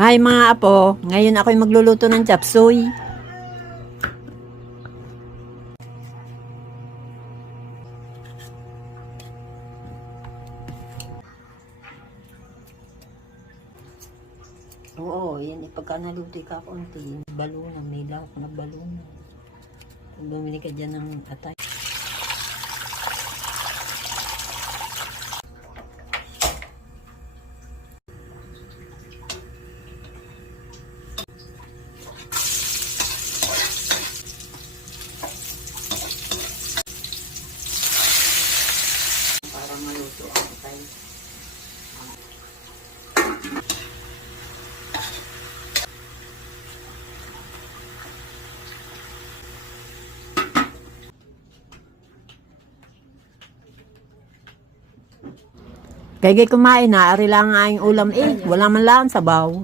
Hi mga apo, ngayon ako'y magluluto ng chop suey. Oo, yan pagka naluto ka konti, balunan, may lawak na balunan. Kung bumili ka dyan ng atay. Para maluto ang atay. Kaya kumain na, ari lang ang aking ulam wala man lang sabaw.